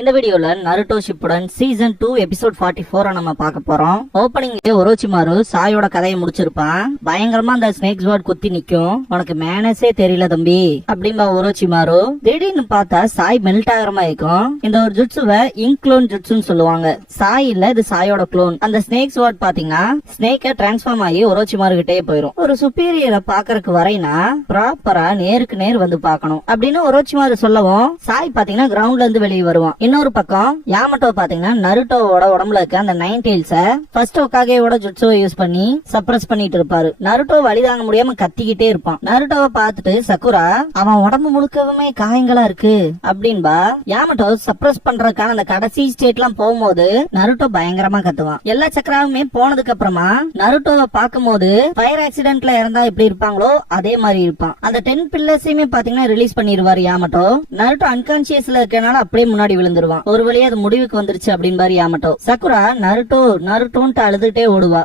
இந்த வீடியோல Naruto Shippuden season 2 episode 44 நம்ம பார்க்க போறோம். ஓப்பனிங்ல ஒரோச்சிமாரு சாயோட கதையை முடிச்சிருப்பான். பயங்கரமா அந்த ஸ்னேக் ஸ்வார்ட் குத்தி நிக்கும். உனக்கு மேனஸே தெரியல தம்பி அப்படின்பா ஒரோச்சிமாரு. திடீர்னு பார்த்தா சாய் மெல்ட் ஆகிற மாதிரி இருக்கும். இந்த ஒரு ஜுட்சுவை இன்க்ளோன் ஜுட்சுன்னு சொல்லுவாங்க. சாய் இல்ல, இது சாயோட குளோன். அந்த ஸ்னேக் ஸ்வார்ட் பாத்தீங்கன்னா ஸ்னேக்க டிரான்ஸ்ஃபார்ம் ஆகி ஒரோச்சிமாரு கிட்டே போயிரும். ஒரு சுப்பீரியரை பாக்குறதுக்கு வரைனா ப்ராப்பரா நேருக்கு நேர் வந்து பாக்கணும் அப்படின்னு ஒரோச்சிமாரு சொல்லவும் சாய் பாத்தீங்கன்னா கிரவுண்ட்ல இருந்து வெளியே வருவான். இன்னொரு பக்கம் யாமட்டோ பாத்தீங்கன்னா நருட்டோவோட உடம்புல இருக்க அந்த 9 டெயில்ஸ ஃபர்ஸ்ட் ஒகாகேயோட ஜுட்சுவை யூஸ் பண்ணி சப்ரஸ் பண்ணிட்டு இருப்பாரு. நருட்டோ வலி தாங்க முடியாம கத்திக்கிட்டே இருப்பான். நருட்டோவை பார்த்துட்டு சக்குரா அவன் உடம்பு முழுக்கவுமே காயங்களா இருக்கு அப்படின்பா. யாமட்டோ சப்ரஸ் பண்றதுக்கான அந்த கடைசி ஸ்டேட் எல்லாம் போகும்போது நருட்டோ பயங்கரமா கத்துவான். எல்லா சக்கராவுமே போனதுக்கு அப்புறமா நருட்டோவை பார்க்கும் போது ஃபயர் ஆக்சிடென்ட்ல இறந்தா எப்படி இருப்பாங்களோ அதே மாதிரி இருப்பான். அந்த 10 பில்லர்ஸையுமே பாத்தீங்கன்னா ரிலீஸ் பண்ணிடுவாரு யாமட்டோ. நருட்டோ அன்கான்சியஸ்ல இருக்கனால அப்படியே முன்னாடி விழுந்துருவான். ஒரு வழியா அது முடிவுக்கு வந்துருச்சு அப்படின்னு யாமட்டோ. சக்குரா நருட்டோன்ட்டு அழுதுகிட்டே ஓடுவா.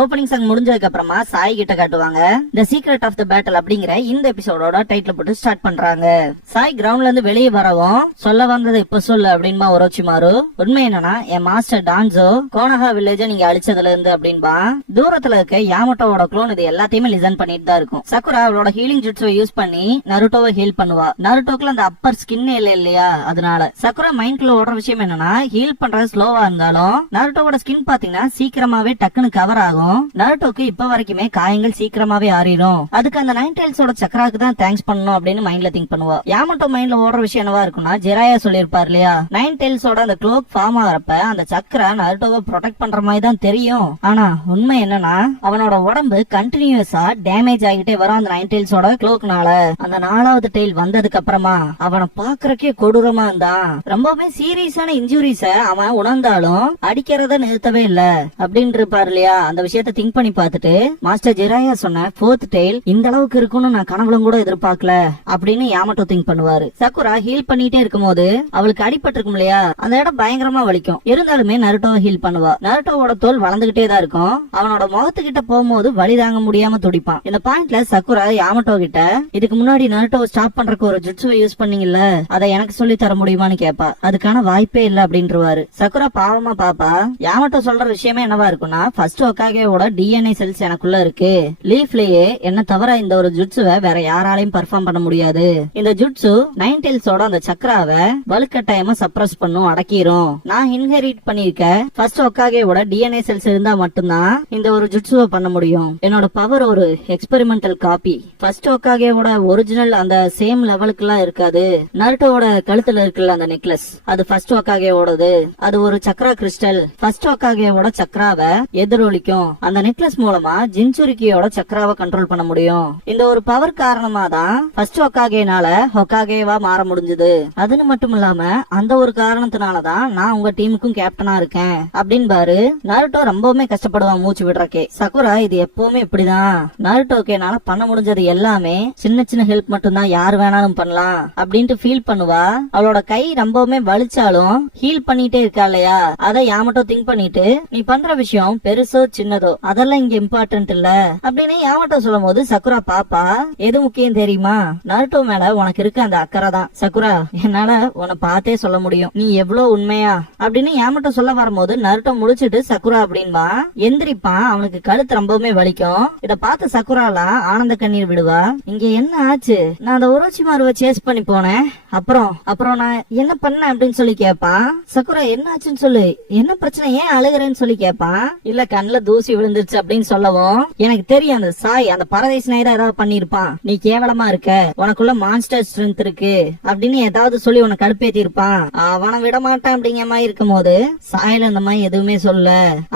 ஓப்பனிங் சாங் முடிஞ்சதுக்கு அப்புறமா சாய் கிட்ட காட்டுவாங்க. The secret of the battle அப்படிங்கிற இந்த எபிசோடோட டைட்டில் போட்டு ஸ்டார்ட் பண்றாங்க. சாய் கிரவுண்ட்ல இருந்து வெளியே வரவும் சொல்ல வந்தது இப்ப சொல்லு அப்படின்பா ஒரோச்சிமாரு. உண்மை என்னன்னா என் மாஸ்டர் டான்சோ கோனஹா வில்லேஜ நீங்க அழிச்சதுல இருந்து அப்படின்பா. தூரத்துல இருக்க யாமட்டோவோட க்ளோன் இது எல்லாத்தையுமே லிசன் பண்ணிட்டு தான் இருக்கும். சக்குரா அவளோட ஹீலிங் ஜுட்ஸை யூஸ் பண்ணி நருட்டோவை ஹீல் பண்ணுவா. நருட்டோக்குள்ள அந்த அப்பர் ஸ்கின் இல்லையா, அதனால சக்குரா மைண்ட்ல ஓடுற விஷயம் என்னன்னா ஹீல் பண்றது ஸ்லோவா இருந்தாலும் நருட்டோவோட ஸ்கின் பாத்தீங்கன்னா சீக்கிரமாவே டக்குன்னு கவர் ஆகும். நருட்டோக்கு இப்ப வரைக்குமே காயங்கள் சீக்கிரமாவே ஆறிடும். அதுக்கு அந்த 9 டெயில்ஸோட சக்கராக்கு தான் தேங்க்ஸ் பண்ணணும் அப்படின்னு மைண்ட்ல திங்க் பண்ணுவா. யாமட்டோ மைண்ட்ல ஓடுற விஷயம் என்னவா இருக்கும்னா ஜெராயா சொல்லிருப்பாரு இல்லையா, 9 டெயில்ஸோட அந்த க்ளோக் ஃபார்ம் ஆகிறப்ப அந்த சக்கரா நருட்டோவை ப்ரொடெக்ட் பண்ற மாதிரி தான் தெரியும். ஆனா உண்மை என்னன்னா அவனோட உடம்பு கண்டினியூஸா டேமேஜ் ஆகிட்டே வரும் அந்த 9 டெயில்ஸோட க்ளோக்னால. அந்த 4வது டெயில் வந்ததுக்கு அப்புறமா அவனை பாக்குறக்கே கொடூரமா இருந்தான். ரொம்பவே சீரியஸான இன்ஜுரிஸ அவன் உணர்ந்தாலும் அடிக்கிறத நிறுத்தவே இல்ல அப்படின்னு இருப்பாரு இல்லையா. அந்த விஷயத்த திங்க் பண்ணி பார்த்துட்டு மாஸ்டர் ஜெராயா சொன்ன 4th டெயில் இந்த அளவுக்கு இருக்கும்னு நான் கனவுலும் கூட எதிர்பார்க்கல அப்படின்னு யாமட்டோ திங்க் பண்ணுவாரு. சக்குரா ஹீல் பண்ணிட்டே இருக்கும்போது அவளுக்கு அடிபட்டு இருக்கும் இல்லையா, அந்த இடம் பயங்கரமா வலிக்கும். இருந்தாலுமே நருட்டோவை ஹீல் பண்ணுவா. நருட்டோவோட தோல் வளர்ந்துகிட்டே தான் இருக்கும். அவனோட முகத்துக்கிட்ட போகும்போது வலி தாங்க முடியாம துடிப்பான். இந்த பாயிண்ட்ல சக்குரா யாமட்டோ கிட்ட இதுக்கு முன்னாடி நருட்டோவை ஸ்டாப் பண்றதுக்கு ஒரு ஜுட்சுவை யூஸ் பண்ணீங்கல்ல, அதை எனக்கு சொல்லி தர முடியுமான்னு கேப்பா. அதுக்கான வாய்ப்பே இல்ல அப்படின்றுவாரு. சக்குரா பாவமா பாப்பா. யாமட்டோ சொல்ற விஷயமே என்னவா இருக்கும்னா ஃபர்ஸ்ட் ஒகாகே டிஎன்ஏ செல்ஸ் எனக்குள்ள இருக்கு. லீஃப்லயே என்ன தவிர இந்த ஒரு ஜுட்சுவை வேற யாராலையும் பெர்ஃபார்ம் பண்ண முடியாது. இந்த ஜுட்சு 9 டெயில்ஸோட அந்த சக்கராவை வலுக்கட்டாயமா சப்ரஸ் பண்ணும், அடக்கிரும். நான் இன்ஹெரிட் பண்ணிருக்க ஃபர்ஸ்ட் ஒகாகேவோட டிஎன்ஏ செல்ஸ் இருந்தா மட்டும்தான் இந்த ஒரு ஜுட்சுவை பண்ண முடியும். என்னோட பவர் ஒரு எக்ஸ்பெரிமெண்டல் காப்பி. ஃபர்ஸ்ட் ஒகாகேவோட ஒரிஜினல் அந்த சேம் லெவலுக்கு எல்லாம் இருக்காது. நருட்டோவோட கழுத்துல இருக்குல்ல அந்த நெக்லஸ், அது ஃபர்ஸ்ட் ஒகாகேவோடது. அது ஒரு சக்ரா கிறிஸ்டல். ஃபர்ஸ்ட் ஒகாகேவோட சக்கராவை எதிரொலிக்கும். அந்த நெக்லஸ் மூலமா ஜின்சுரிக்கியோட சக்கராவை கண்ட்ரோல் பண்ண முடியும். இந்த ஒரு பவர் காரணமா தான் ஃபர்ஸ்ட் ஹொகாகேனால ஹொகாகேவா மாற முடிஞ்சது. அதுன்னு மட்டும் இல்லாம அந்த ஒரு காரணத்தினாலதான் நான் உங்க டீமுக்கும் கேப்டனா இருக்கேன் அப்படின்னு பாரு. நருட்டோ ரொம்பவுமே கஷ்டப்படுவான் மூச்சு விடுறக்கே. சக்குரா இது எப்பவுமே இப்படிதான், நருட்டோக்கு என்னால பண்ண முடிஞ்சது எல்லாமே சின்ன சின்ன ஹெல்ப் மட்டும் தான், யார் வேணாலும் பண்ணலாம் அப்படின்ட்டு ஃபீல் பண்ணுவா. அவளோட கை ரொம்பவுமே வலிச்சாலும் ஹீல் பண்ணிட்டே இருக்கா இல்லையா, அதை யாமட்டோ திங்க் பண்ணிட்டு நீ பண்ற விஷயம் பெருசோ சின்னதோ அதெல்லாம் இங்க இம்பார்ட்டன்ட் இல்ல அப்படின்னு யாமட்டோ சொல்லும் போது சக்குரா பாப்பா எது முக்கியம் தெரியுமா, நருட்டோ மேல உனக்கு இருக்க அந்த அக்கறை தான். சக்குரா என்னால உன்னை பார்த்தே சொல்ல முடியும் நீ எவ்வளவு உண்மையா அப்படின்னு யாமட்டோ சொல்ல வரும்போது நருட்டோ முடிச்சிட்டு சக்குரா அப்படின்பா எந்திரிப்பான். அவனுக்கு கழுத்து ரொம்பவுமே வலிக்கும். இத பார்த்து சக்குராலாம் ஆனந்த கண்ணீர் விடுவா. இங்க என்ன ஆச்சு, நான் அந்த ஒரோச்சிமாருவை சேஸ் பண்ணி போனேன், அப்புறம் நான் என்ன பண்ணேன் அப்படின்னு சொல்லி கேட்பான். சக்குரா என்ன ஆச்சுன்னு சொல்லு, என்ன பிரச்சனை, ஏன் அழுகிறேன்னு சொல்லி கேட்பான். இல்ல கண்ணுல தூசி விழுந்துருச்சு அப்படின்னு சொல்லவும், எனக்கு தெரியும் அந்த சாய் அந்த பரதேசி நாய் தான் ஏதாவது பண்ணிருப்பான், நீ கேவலமா இருக்க, உனக்குள்ள மான்ஸ்டர் ஸ்ட்ரென்த் இருக்கு அப்படின்னு ஏதாவது சொல்லி உனக்கு கடுப்பேத்தி இருப்பான், அவனை விட மாட்டான் அப்படிங்கிற மாதிரி இருக்கும் போது சாயில இந்த மாதிரி எதுவுமே சொல்ல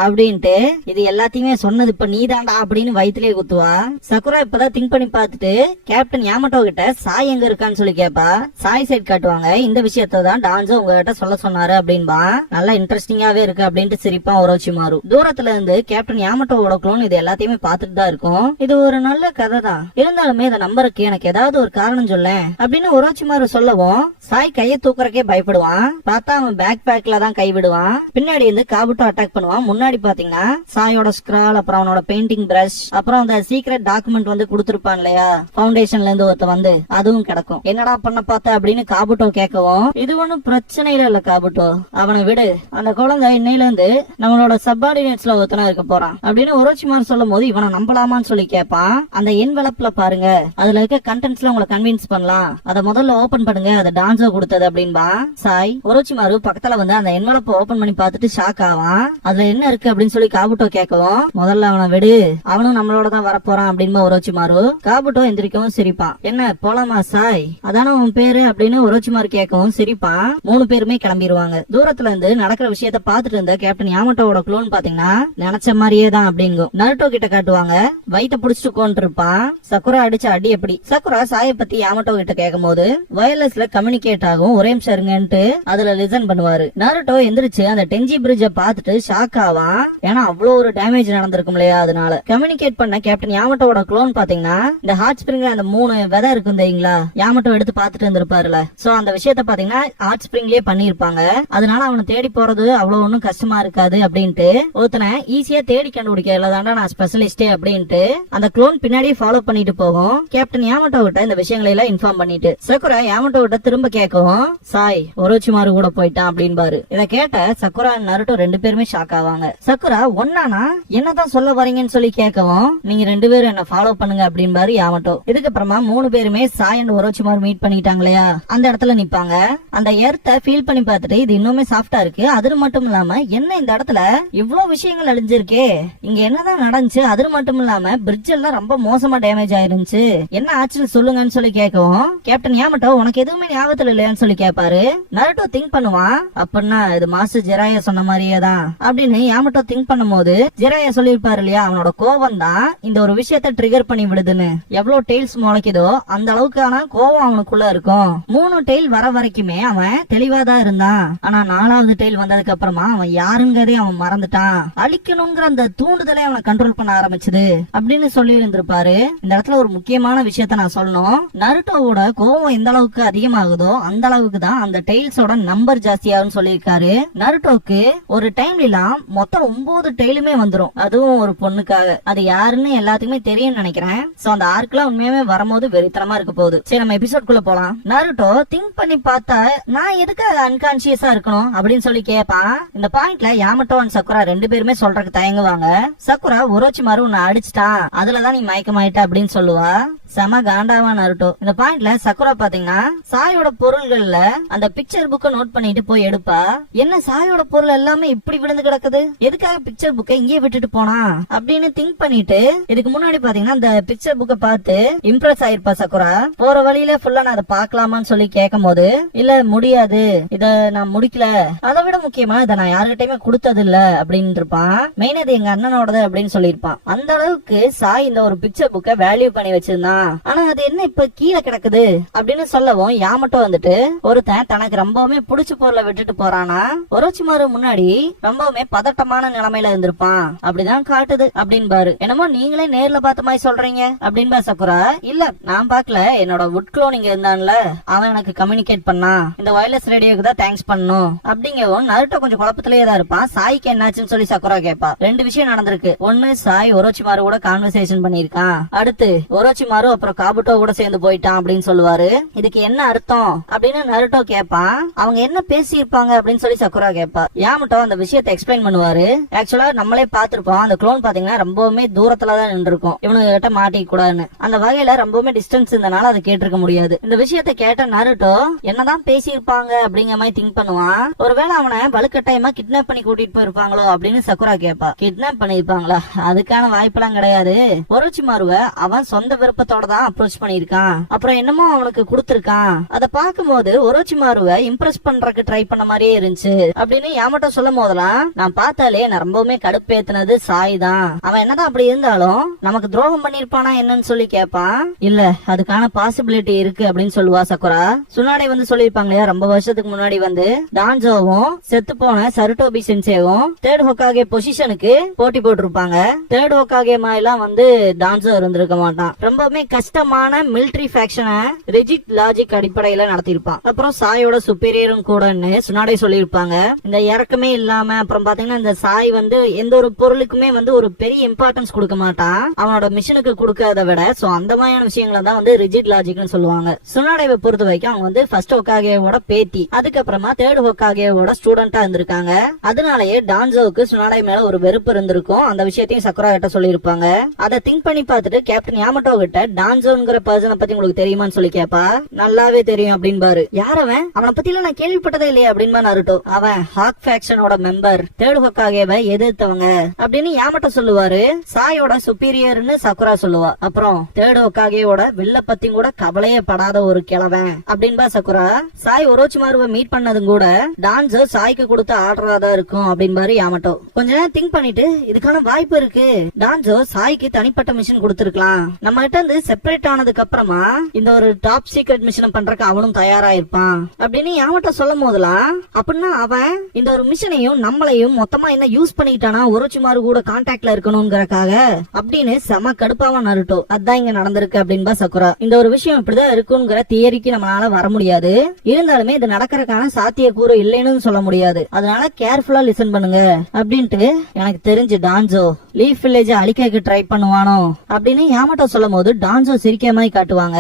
அப்படின்ட்டு இது எல்லாத்தையுமே சொன்னது இப்ப நீ தாண்டா அப்படின்னு வயிற்றுலயே குத்துவா. சக்குரா இப்பதான் திங்க் பண்ணி பார்த்துட்டு கேப்டன் யாமட்டோ கிட்ட சாய் எங்க இருக்கான்னு சொல்லி கேப்பா. சாய் சைட் காட்டுவாங்க. இந்த விஷயத்த தான் டான்ஸோ உங்ககிட்ட சொல்ல சொன்னாரு அப்படின்பா. நல்லா இன்ட்ரெஸ்டிங்காவே இருக்கு அப்படின்ட்டு சிரிப்பான் ஒரோச்சிமாரு. தூரத்துல இருந்து கேப்டன் யாமட்டோவோட க்ளோன் இது எல்லாத்தையுமே பார்த்துட்டு தான் இருக்கும். இது ஒரு நல்ல கதை தான், இருந்தாலுமே இதை நம்பருக்கு எனக்கு ஏதாவது ஒரு காரணம் சொல்ல அப்படின்னு ஒரோச்சிமாரு சொல்லவும் சாய் கைய தூக்குறக்கே பயப்படுவான். பார்த்தா அவன் பேக் பேக்ல தான் கை விடுவான். பின்னாடி இருந்து காபுட்டோ அட்டாக் பண்ணுவான். முன்னாடி பாத்தீங்கன்னா சாயோட ஸ்கிரால், அப்புறம் அவனோட பெயிண்டிங் பிரஷ், அப்புறம் அந்த சீக்ரெட் டாக்குமெண்ட் வந்து கொடுத்திருப்பான் இல்லையா பவுண்டேஷன்ல இருந்து ஒருத்த வந்து, அதுவும் கிடக்கும். என்னடா பண்ண பார்த்த அப்படின்னு காபுட்டோ கேட்கவும், இது ஒண்ணும் பிரச்சனை இல்ல காபுட்டோ, அவனை விடு, அந்த குழந்தை இன்னையில இருந்து நம்மளோட சப்பார்டினேட்ஸ்ல ஒருத்தனா இருக்க போறான் அப்படின்னு ஒரோச்சிமார் சொல்லும் போது இவனை நம்பலாமான்னு சொல்லி கேட்பான். அந்த என்வெலப்ல பாருங்க, அதுல இருக்க கண்டென்ட்ஸ்ல உங்களை கன்வின்ஸ் பண்ணலாம், அதை முதல்ல ஓபன் பண்ணுங்க, அதை டான்ஸோ கொடுத்தது அப்படின்பா. சாய் ஒரோச்சிமாரு பக்கத்துல வந்து அந்த என்வெலப்ப ஓபன் பண்ணி பார்த்துட்டு ஷாக் ஆவான். அதுல என்ன இருக்கு அப்படின்னு சொல்லி காபுட்டோ கேட்கவும், முதல்ல அவனை விடு, அவனும் நம்மளோட தான் வரப்போறான் அப்படின்னு ஒரோச்சிமாரு. காபுட்டோ எந்திரிக்கவும் சிரிப்பான். என்ன போலாமா சாய், அதான உன் பேரு அப்படின்னு ஒரோச்சிமாரு கேட்கவும் சிரிப்பான். 3 பேருமே கிளம்பிடுவாங்க. தூரத்துல இருந்து நடக்கிற விஷயத்த பாத்துட்டு இருந்த கேப்டன் யாமட்டோவோட க்ளோன் பாத்தீங்கன்னா நினைச்ச மாதிரியே தான் அப்படிங்கும். நருட்டோ கிட்ட காட்டுவாங்க. வயிற்ற புடிச்சிட்டு கொண்டு இருப்பான். சக்குரா அடிச்ச அடி எப்படி. சக்குரா சாயை பத்தி யாமட்டோ கிட்ட கேட்கும் போது வயர்லெஸ்ல கம்யூனிகேட் ஆகும், ஒரே நிமிஷம் இருங்கன்ட்டு அதுல லிசன் பண்ணுவாரு. நருட்டோ எந்திரிச்சு அந்த டென்ஜி பிரிட்ஜ பாத்துட்டு ஷாக் ஆவான். ஏன்னா அவ்வளவு ஒரு டேமேஜ் நடந்திருக்கும் இல்லையா, அதனால கம்யூனிகேட் பண்ண கேப்டன் யாமட்டோவோட க்ளோன் பாத்தீங்கன்னா இந்த ஹாட் ஸ்பிரிங்ல அந்த 3 விதை இருக்கும் தெரியுங்களா, யாமட்டோ எடுத்து பாத்துட்டு இருந்திருப்பாருல, சோ அந்த விஷயத்த பாத்தீங்கன்னா ஹாட் ஸ்பிரிங்லயே பண்ணிருப்பாங்க. அதனால அவனை தேடி போறது அவ்வளவு ஒன்னும் கஷ்டமா இருக்காது அப்படின்ட்டு ஒருத்தனை ஈஸியா தேடி கண்டுபிடிக்கிறதுல தாண்டா நான் ஸ்பெஷலிஸ்டே அப்படின்ட்டு அந்த க்ளோன் பின்னாடியே ஃபாலோ பண்ணிட்டு போகும். கேப்டன் யாமட்டோ கிட்ட இந்த விஷயங்களை எல்லாம் இன்ஃபார்ம் பண்ணிட்டு சக்குரா யாமட்டோ கிட்ட திரும்ப கேட்கவும், சாய் ஒரோச்சிமாரு கூட போயிட்டான் அப்படின்பாரு. இத கேட்ட சக்குரா நருட்டோ 2 பேருமே ஷாக் ஆவாங்க. சக்குரா ஒன்னானா என்னதான் சொல்ல வரீங்கன்னு சொல்லி கேட்கவும், நீங்க 2 பேரும் என்ன ஃபாலோ பண்ணுங்க அப்படின்பாரு யாமட்டோ. இதுக்கப்புறமா 3 பேருமே சாய் அண்ட் ஒரோச்சிமாரு மீட் பண்ணிட்டாங்க இல்லையா, அந்த இடத்துல நிப்பாங்க. அந்த எர்த்த ஃபீல் பண்ணி பார்த்துட்டு இது இன்னுமே சாஃப்டா இருக்கு, அது மட்டும் இல்லாம என்ன இந்த இடத்துல இவ்வளவு விஷயங்கள் அழிஞ்சிருக்கே, இங்க என்னதான் நடந்துச்சு, அது மட்டும் இல்லாம பிரிட்ஜ் எல்லாம் ரொம்ப மோசமா டேமேஜ் ஆயிருந்துச்சு, என்ன ஆச்சுன்னு சொல்லுங்கன்னு சொல்லி கேட்கவும், கேப்டன் யாமட்டோ உனக்கு எதுவுமே ஞாபகத்துல இல்லையான்னு சொல்லி கேட்பாரு. நருட்டோ திங்க் பண்ணுவான். அப்படின்னா இது மாஸ்டர் ஜெராயா சொன்ன மாதிரியே தான் அப்படின்னு யாமட்டோ திங்க் பண்ணும் போது ஜெராயா சொல்லிருப்பாரு இல்லையா, அவனோட கோவம் தான் இந்த ஒரு விஷயத்த ட்ரிகர் பண்ணி விடுதுன்னு. எவ்வளவு டெய்ல்ஸ் முளைக்குதோ அந்த அளவுக்கான கோவம் அவனுக்குள்ள இருக்கும். 3 டெய்ல் வர வரைக்குமே அவன் தெளிவாதான் இருந்தான். ஆனா 4வது டெய்ல் வந்ததுக்கு அப்புறமா அவன் யாருங்கிறதே அவன் மறந்துட்டான். அழிக்கணுங்கிற அந்த தூண்டுதலை அவனை கண்ட்ரோல் பண்ண ஆரம்பிச்சது அப்படின்னு சொல்லி இருந்திருப்பாரு. இந்த இடத்துல ஒரு முக்கியமான விஷயத்த நான் சொல்லணும். நருட்டோவோட கோவம் எந்த அளவுக்கு அதிகமாகுதோ அந்த அளவுக்கு தான் அந்த டெய்ல்ஸோட நம்பர் ஜாஸ்தியாகும் சொல்லியிருக்காரு. நருட்டோக்கு ஒரு டைம்ல எல்லாம் மொத்தம் 9 டெய்லுமே வந்துரும், அதுவும் ஒரு பொண்ணுக்காக. அது யாருன்னு எல்லாத்துக்குமே தெரியும் நினைக்கிறேன். சோ அந்த ஆர்க்லாம் உண்மையாவே வரும்போது வெறித்தனமா இருக்க போகுது. சரி நம்ம எபிசோட்குள்ள போலாம். நருட்டோ திங்க் பண்ணி பார்த்தா நான் எதுக்கு அன்கான்சியஸா இருக்கணும் அப்படின்னு சொல்லி கேட்பான். இந்த பாயிண்ட்ல யாமட்டோ அண்ட் சக்குரா 2 பேருமே சொல்றதுக்கு தயங்குவாங்க. சக்குரா ஒரோச்சிமாரு உன்னை அடிச்சிட்டான், அதுலதான் நீ மயக்கமாயிட்ட அப்படின்னு சொல்லுவா. செம காண்டாவா நருட்டோ. இந்த பாயிண்ட்ல சக்குரா பாத்தீங்கன்னா சாயோட பொருள்கள்ல அந்த பிக்சர் புக்க நோட் பண்ணிட்டு போய் எடுப்பா. என்ன சாயோட பொருள் எல்லாமே இப்படி விழுந்து கிடக்குது, எதுக்காக பிக்சர் புக்கை இங்கே விட்டுட்டு போனா அப்படின்னு திங்க் பண்ணிட்டு இதுக்கு முன்னாடி பாத்தீங்கன்னா அந்த பிக்சர் புக்க பார்த்து இம்ப்ரெஸ் ஆயிருப்பா சக்குரா. போற வழியில ஃபுல்லா நான் அதை பாக்கலாமான்னு சொல்லி கேட்கும் போது இல்ல முடியாது, இத நான் முடிக்கல, அதை விட முக்கியமா இதை நான் யாருகிட்டயுமே கொடுத்தது இல்ல அப்படின்னு இருப்பான். மெயின் அது எங்க அண்ணனோடது அப்படின்னு சொல்லியிருப்பான். அந்த அளவுக்கு சாய் இந்த ஒரு பிக்சர் புக்கை வேல்யூ பண்ணி வச்சிருந்தான். ஆனா அது என்ன இப்ப கீழே கிடக்குது அப்படின்னு சொல்லவும் யாமட்டோ வந்துட்டு ஒருத்தன் தனக்கு ரொம்பவுமே புடிச்ச பொருளை விட்டுட்டு போறானா, ஒரோச்சிமாரு முன்னாடி ரொம்பவுமே பதட்டமான நிலைமையில இருந்திருப்பான், அப்படிதான் காட்டுது அப்படின்பாரு. என்னமோ நீங்களே நேர்ல பார்த்த மாதிரி சொல்றீங்க அப்படின்பா சக்குரா. இல்ல நான் பாக்கல, என்னோட வுட் க்ளோன் இங்க இருந்தான்ல அவன் எனக்கு கம்யூனிகேட் பண்ணா, இந்த வயர்லெஸ் ரேடியோக்கு தான் தேங்க்ஸ் பண்ணணும் அப்படிங்கவும் நருட்டோ கொஞ்சம் குழப்பத்திலேயே தான் இருப்பான். சாய்க்கு என்னாச்சுன்னு சொல்லி சக்குரா கேட்பா. 2 விஷயம் நடந்திருக்கு. ஒன்னு சாய் ஒரோச்சிமாரு கூட கான்வர்சேஷன் பண்ணிருக்கான், அடுத்து ஒரோச்சிமாரு அப்புறம் காபுட்டோ கூட சேர்ந்து போயிட்டான் அப்படின்னு சொல்லுவாரு. இதுக்கு என்ன அர்த்தம் அப்படின்னு நருட்டோ கேட்பான். அவங்க என்ன பேசி இருப்பாங்க அப்படின்னு சொல்லி சக்குரா கேட்பா. யாமட்டோ அந்த விஷயத்தை எக்ஸ்பிளைன் பண்ணுவாரு. ஆக்சுவலா நம்மளே பாத்துருப்போம், அந்த க்ளோன் பாத்தீங்கன்னா ரொம்பவுமே தூரத்துலதான் நின்று இருக்கும், இவனுங்க கிட்ட மாட்டிக்க கூடாதுன்னு. அந்த வகையில ரொம்பவுமே டிஸ்டன்ஸ் இருந்தனால அதை கேட்டிருக்க முடியாது. இந்த விஷயத்தை கேட்ட நருட்டோ என்னதான் பேசி இருப்பாங்க அப்படிங்கிற மாதிரி திங்க் பண்ணுவான். ஒருவேளை அவனை வலுக்கட்டாயமா கிட்னாப் பண்ணி கூட்டிட்டு போயிருப்பாங்களோ அப்படின்னு சக்குரா கேட்பா. கிட்னாப் கிட்னாப் பண்ணிருப்பாங்களா? அதுக்கான வாய்ப்பெல்லாம் கிடையாது. ஒரோச்சிமாருவ அவன் சொந்த விருப்பத்தோட தான் அப்ரோச் பண்ணிருக்கான். அப்புறம் என்னமோ அவனுக்கு கொடுத்திருக்கான். அத பாக்கும்போது ஒரோச்சிமாருவ இம்ப்ரெஸ் பண்றதுக்கு ட்ரை பண்ண மாதிரியே இருந்துச்சு அப்படின்னு யாமட்டோ சொல்லும் போதெல்லாம் நான் பார்த்தாலே நான் ரொம்பவுமே கடுப்பேத்தினது சாய் தான். அவன் என்னதான் அப்படி இருந்தாலும் நமக்கு துரோகம் பண்ணிருப்பானா என்னன்னு சொல்லி கேட்பான். இல்ல, அதுக்கான பாசிபிலிட்டி இருக்கு அப்படின்னு சொல்லுவா சக்குரா. சுனாடே வந்து சொல்லிருப்பாங்க இல்லையா, ரொம்ப வருஷத்துக்கு முன்னாடி வந்து டான்ஜோவும் செத்து போன சருட்டோபி சென்சேவும் தேர்ட் ஹோக்காகே பொசிஷனுக்கு போட்டி போட்டிருப்பாங்க. தேர்ட் ஹோக்காகே எல்லாம் வந்து டான்ஜோ இருந்திருக்க மாட்டான். ரொம்பவுமே கஷ்டமான மிலிட்டரி ஃபேக்ஷனை ரிஜிட் லாஜிக் அடிப்படையில நடத்திருப்பான். அப்புறம் சாயோட சுப்பீரியரும் கூடன்னு சுனாடே சொல்லியிருப்பாங்க. இந்த இறக்கமே இல்லாம அப்புறம் பாத்தீங்கன்னா இந்த சாய் வந்து எந்த ஒரு பொருளுக்குமே வந்து ஒரு பெரிய இம்பார்ட்டன்ஸ் கொடுக்க மாட்டான், அவனோட மிஷனுக்கு கொடுக்கறத விட. சோ அந்த மாதிரியான விஷயங்களை தான் வந்து ரிஜிட் லாஜிக்னு சொல்லுவாங்க. சுனாடேவை பொறுத்த வரைக்கும் அவங்க வந்து ஃபர்ஸ்ட் ஹோக்காகேவோட பேத்தி, அதுக்கப்புறமா தேர்ட் ஹோக்காகேவோட ஸ்டூடெண்டா இருந்திருக்காங்க. அதனாலயே டான்ஜோவுக்கு சுனாடே மேல ஒரு வெறுப்பு இருந்திருக்கும். அந்த விஷயத்தையும் சக்குரா கிட்ட சொல்லிருப்பாங்க. அதை திங்க் பண்ணி பார்த்துட்டு கேப்டன் யாமட்டோ கிட்ட டான்ஜோங்கிற பர்சனை பத்தி உங்களுக்கு தெரியுமான்னு சொல்லி கேப்பா. நல்லாவே தெரியும் அப்படின்பாரு. யாரவன்? அவனை பத்தி நான் கேள்விப்பட்டதே இல்லையே அப்படின்பா நருட்டோ. அவன் ஹாக் ஃபேக்ஷனோட மெம்பர், தேர்ட் ஹோக்காகேவை எதிர்த்தவங்க அப்படின்னு யாமட்டோ சொல்லுவாரு. சாயோட சுப்பீரியர்னு சக்குரா சொல்லுவா. அப்புறம் தேர்ட் ஹோக்காகேவோட வில்ல பத்தி கூட கவலையே படாத ஒரு கிழவன் அப்படின்பா சக்குரா. சாய் ஒரோச்சிமாருவை மீட் பண்ணதும் கூட டான்ஜோ சாய்க்கு கொடுத்த ஆர்டரா தான் இருக்கும் அப்படின்பாரு யாமட்டோ. கொஞ்ச நேரம் திங்க் பண்ணிட்டு இதுக்கான வாய்ப்பு இருக்கு, டான்ஜோ சாய்க்கு தனிப்பட்ட மிஷன் கொடுத்திருக்கலாம், நம்ம கிட்ட இருந்து செப்பரேட் ஆனதுக்கு அப்புறமா இந்த ஒரு டாப் சீக்ரெட் மிஷன் பண்றதுக்கு அவனும் தயாரா இருப்பான் அப்படின்னு யாமட்டோ சொல்லும் போதெல்லாம், அப்படின்னா அவன் இந்த ஒரு மிஷனையும் நம்மளையும் மொத்தமா என்ன யூஸ் பண்ணிட்டானா ஒரோச்சிமாரு கூட கான்டாக்ட்ல இருக்கணும்ங்கறக்காக அப்படின்னு செம கடுப்பாவா நருட்டோ. அதான் இங்க நடந்திருக்கு அப்படின்பா சக்குரா. இந்த ஒரு விஷயம் இப்படிதான் இருக்குங்கிற தியரிக்கு நம்மளால வர முடியாது, இருந்தாலுமே இது நடக்கிறதுக்கான சாத்திய கூறு இல்லைன்னு சொல்ல முடியாது. அதனால கேர்ஃபுல்லா லிசன் பண்ணுங்க அப்படின்ட்டு எனக்கு தெரிஞ்சு டான்ஜோ லீஃப் வில்லேஜ் அழிக்க ட்ரை பண்ணுவானோ அப்படின்னு யாமட்டோ சொல்லும் போது டான்ஜோ சிரிக்க மாதிரி காட்டுவாங்க.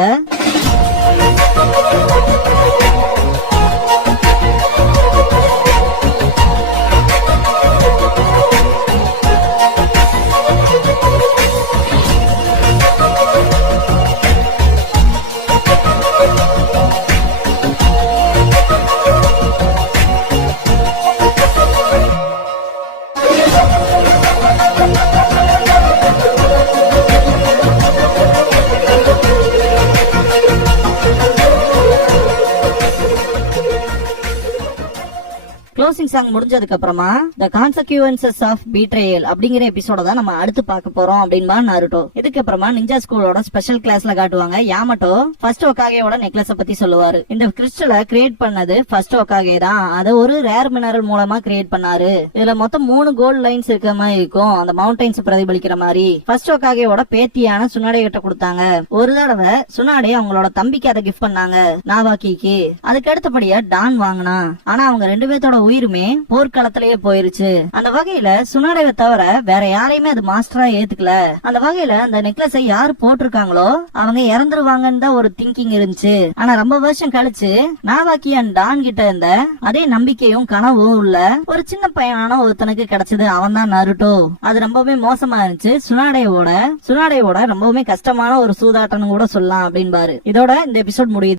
க்ளோசிங் சாங் முடிஞ்சதுக்கு அப்புறமா தி கான்சிக்வென்சஸ் ஆஃப் பீட்ரேயல் அப்படிங்கிற எபிசோட தான் நம்ம அடுத்து பார்க்க போறோம் அப்படின்பா நருட்டோ. இதுக்கு அப்புறமா நிஞ்சா ஸ்கூலோட ஸ்பெஷல் கிளாஸ்ல காட்டுவாங்க. யாமட்டோ ஃபர்ஸ்ட் ஹோக்காகேவோட நெக்லஸ பத்தி சொல்லுவாரு. இந்த கிறிஸ்டலை கிரியேட் பண்ணது ஃபர்ஸ்ட் ஹோக்காகே தான். அதை ஒரு ரேர் மினரல் மூலமா கிரியேட் பண்ணாரு. இதுல மொத்தம் 3 கோல்ட் லைன்ஸ் இருக்கிற மாதிரி இருக்கும், அந்த மவுண்டைன்ஸ் பிரதிபலிக்கிற மாதிரி. ஃபர்ஸ்ட் ஹோக்காகேவோட பேத்தியான சுனாடே கிட்ட கொடுத்தாங்க. ஒரு தடவை சுனாடே அவங்களோட தம்பிக்கு அதை கிஃப்ட் பண்ணாங்க, நாவாக்கிக்கு. அதுக்கு அடுத்தபடியா டான் வாங்கினா. ஆனா அவங்க 2 பேர்த்தோட உயிருமே போர்க்களத்திலேயே போயிருச்சு. அந்த வகையில சுனாடேவை தவிர வேற யாரையுமே அது மாஸ்டரா ஏத்துக்கல. அந்த வகையில அந்த நெக்லஸை யாரு போட்டிருக்காங்களோ அவங்க இறந்துருவாங்கன்னு தான் ஒரு திங்கிங் இருந்துச்சு. ஆனா ரொம்ப வருஷம் கழிச்சு நாவாக்கி அண்ட் டான் கிட்ட இருந்த அதே நம்பிக்கையும் கனவும் உள்ள ஒரு சின்ன பையனான ஒருத்தனுக்கு கிடைச்சது. அவன் தான் நருட்டோ. அது ரொம்பவே மோசமா இருந்துச்சு. சுனாடேவோட ரொம்பவுமே கஷ்டமான ஒரு சூதாட்டம்னு கூட சொல்லலாம் அப்படின்பாரு. இதோட இந்த எபிசோட் முடியுது.